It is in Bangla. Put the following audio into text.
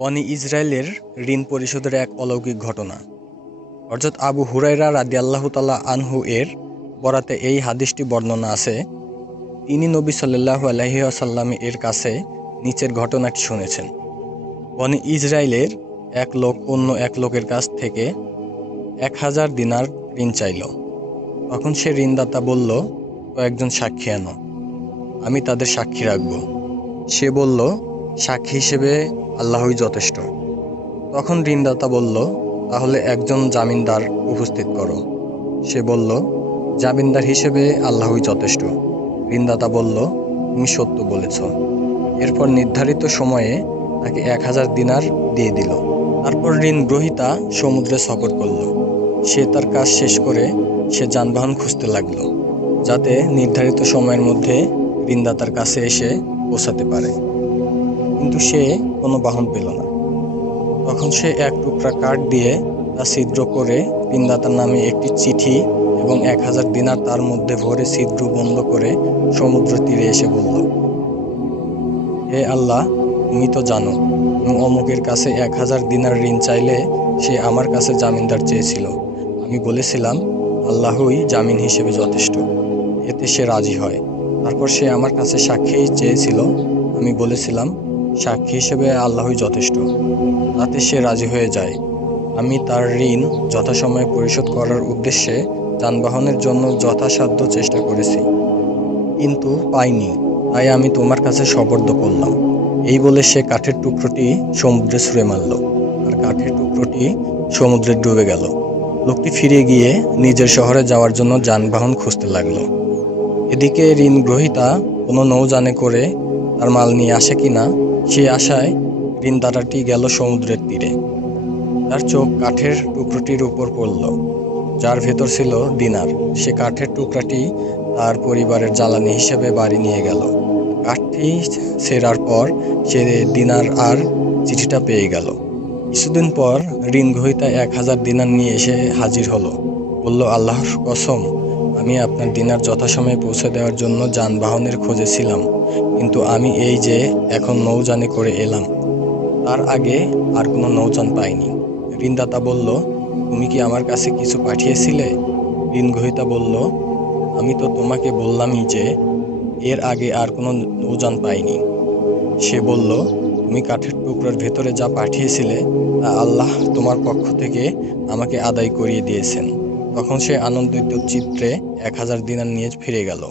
বনী ইসরায়েলের ঋণ পরিশোধের এক অলৌকিক ঘটনা। হযরত আবু হুরায়রা রাদিয়াল্লাহু তাআলা আনহু এর বরাতে এই হাদিসটি বর্ণনা আছে। তিনি নবী সাল্লাল্লাহু আলাইহি ওয়াসাল্লাম এর কাছে নিচের ঘটনাটি শুনেছেন। বনী ইসরায়েলের এক লোক অন্য এক লোকের কাছ থেকে 1000 দিনার ঋণ চাইল। তখন সে ঋণদাতা বলল, কয়েকজন সাক্ষী আনো, আমি তাদের সাক্ষী রাখব। সে বলল, সাক্ষী হিসেবে আল্লাহই যথেষ্ট। তখন ঋণদাতা বলল, তাহলে একজন জামিনদার উপস্থিত করো। সে বলল, জামিনদার হিসেবে আল্লাহই যথেষ্ট। ঋণদাতা বলল, তুমি সত্য বলেছ। এরপর নির্ধারিত সময়ে তাকে 1000 দিনার দিয়ে দিল। তারপর ঋণ গ্রহীতা সমুদ্রে সফর করল। সে তার কাজ শেষ করে সে যানবাহন খুঁজতে লাগলো, যাতে নির্ধারিত সময়ের মধ্যে ঋণদাতার কাছে এসে পৌঁছাতে পারে। কিন্তু সে কোনো বাহন পেল না। তখন সে এক টুকরা কাঠ দিয়ে তা ছিদ্র করে ঋণদাতার নামে একটি চিঠি এবং 1000 দিনার তার মধ্যে ভরে ছিদ্র বন্ধ করে সমুদ্র তীরে এসে বলল, হে আল্লাহ, তুমি তো জানো অমুকের কাছে 1000 দিনার ঋণ চাইলে সে আমার কাছে জামিনদার চেয়েছিল। আমি বলেছিলাম, আল্লাহই জামিন হিসেবে যথেষ্ট। এতে সে রাজি হয়। তারপর সে আমার কাছে সাক্ষী চেয়েছিল। আমি বলেছিলাম, সাক্ষী হিসেবে আল্লাহই যথেষ্ট। তাতে সে রাজি হয়ে যায়। আমি তার ঋণ যথাসময়ে পরিশোধ করার উদ্দেশ্যে যানবাহনের জন্য যথাসাধ্য চেষ্টা করেছি, কিন্তু পাইনি। তাই আমি তোমার কাছে সোপর্দ করলাম। এই বলে সে কাঠের টুকরোটি সমুদ্রে ছুঁড়ে মারল, আর কাঠের টুকরোটি সমুদ্রে ডুবে গেল। লোকটি ফিরে গিয়ে নিজের শহরে যাওয়ার জন্য যানবাহন খুঁজতে লাগলো। এদিকে ঋণ গ্রহীতা কোনো নৌযানে করে তার মাল নিয়ে আসে কিনা সে আশায় ঋণদাতাটি গেল সমুদ্রের তীরে। তার চোখ কাঠের টুকরোটির উপর পড়ল, যার ভেতর ছিল দিনার। সে কাঠের টুকরাটি তার পরিবারের জ্বালানি হিসেবে বাড়ি নিয়ে গেল। কাঠটি ছেঁড়ার পর সে দিনার আর চিঠিটা পেয়ে গেল। কিছুদিন পর ঋণ গ্রহীতা 1000 দিনার নিয়ে এসে হাজির হলো। বলল, আল্লাহর কসম, আমি আপনার দিনার যথাসময়ে পৌঁছে দেওয়ার জন্য যানবাহনের খোঁজে ছিলাম, কিন্তু আমি এই যে এখন নৌযানে করে এলাম, তার আগে আর কোনো নৌযান পাইনি। ঋণদাতা বলল, তুমি কি আমার কাছে কিছু পাঠিয়েছিলে? ঋণ গ্রহীতা বলল, আমি তো তোমাকে বললামই যে এর আগে আর কোনো নৌযান পাইনি। সে বলল, তুমি কাঠের টুকরার ভেতরে যা পাঠিয়েছিলে তা আল্লাহ তোমার পক্ষ থেকে আমাকে আদায় করিয়ে দিয়েছেন। তখন সে আনন্দিত চিত্রে 1000 দিনার নিয়ে ফিরে গেল।